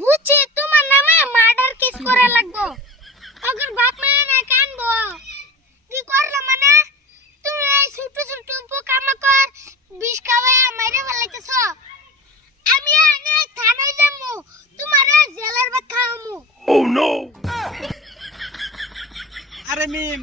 বুঝছি তোমার নামে মার্ডার কেস করা লাগবো। অগর বাপ মায়া না কানবো। কি করলে মানে? তুমি এই ছোট ছোট পোকামাকড় বিষ খাওয়াইয়া মাইরে ফেলাইতেছ। আমি আনে থানায় যাব তোমার জেলার ভাত খাওয়ামু। আরে মিম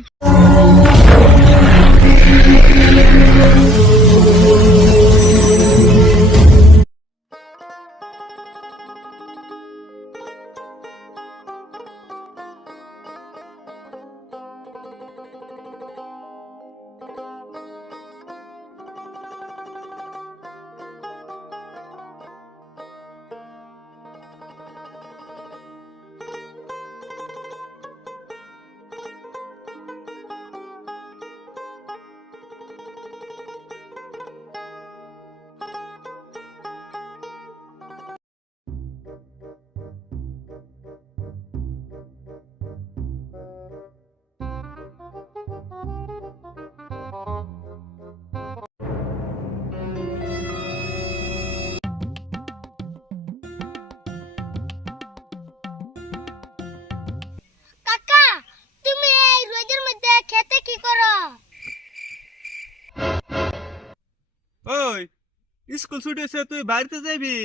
স্কুল ছুটি হয়েছে তুই বাড়িতে যাবি?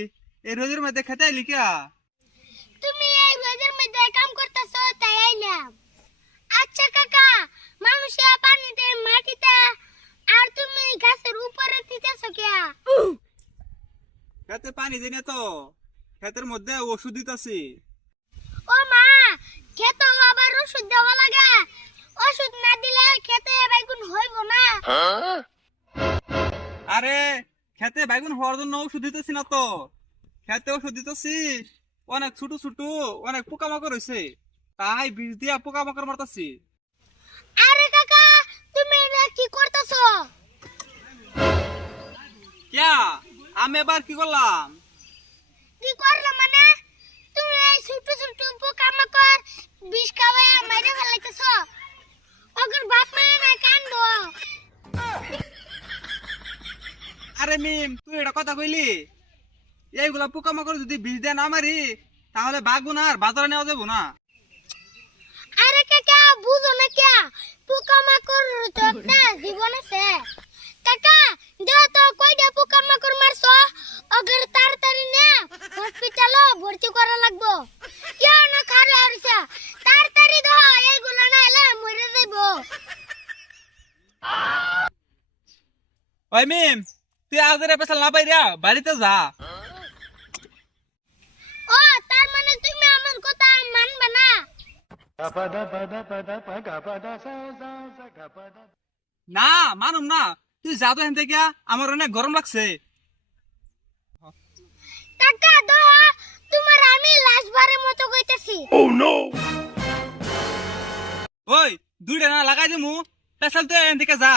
এই রোজের মধ্যে খেতে আইলি কিয়া তুমি এই রোজের মধ্যে কাম করতেছো তাই আইলাম। আচ্ছা কাকা মানুষে পানিতে মাটিতে আর তুমি গাছের উপরে দিতেছো কিয়া খেতে পানি দিনে তো। খেতের মধ্যে ওষুধ দিতাছি। ও মা খেতে আবার ওষুধ দেওয়া লাগে। ওষুধ না দিলে খেতে বেগুন হইব না। আরে খেতে বাইগুন হওয়ার জন্য ওষুধ দিতেছি না তো। খেতে ওষুধ দিতেছিস? অনেক ছোট ছোট অনেক পোকামাকড় হয়েছে তাই বীজ দিয়া পোকামাকড় মারতাছি। আরে কাকা তুমি এটা কি করতেছো? কে আমি এবার কি করলাম? আরে মিম তুই এটা কথা কইলি? এইগুলা পোকামাকড় যদি বীজ দিয়ে না মারি তাহলে বাগুন আর বাজারে নেওয়া যাব না। আরে কাকা বুঝো না কে? পোকামাকড় তো একটা জীবন আছে। কাকা দেও তো কয়টা পোকামাকড় মারছো? অগর তাড়াতাড়ি না হসপিটালে ভর্তি করা লাগবো। ইয়া না খারে আরছে তাড়াতাড়ি দাও এইগুলা না এলে মরে যাইবো। ওই মিম তুই আজরে পেছাল না পাইরা বাড়িতে যা। ও তার মানে তুমি আমার কথা মানবে না? না মানুম না। তুই যা তো হেন থেকে আমার অনেক গরম লাগছে। কাকা তোমার আমি লাস্ট বারের মতো কইতেছি। ওই দুইটা না লাগাই দিমু। পেছাল তুই হেন থেকে যা।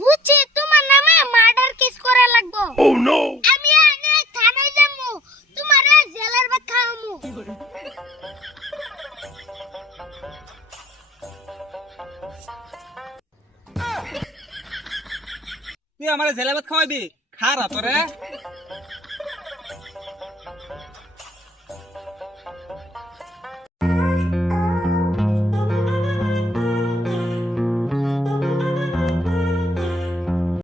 বুঝছি তোমার নামে মার্ডার কেস করা লাগবো। ও নো আমি আনে থানায় যাব তোমার জেলার ভাত খাওয়ামু। তুই আমার ভাত খাওয়াবি? খারা তোরে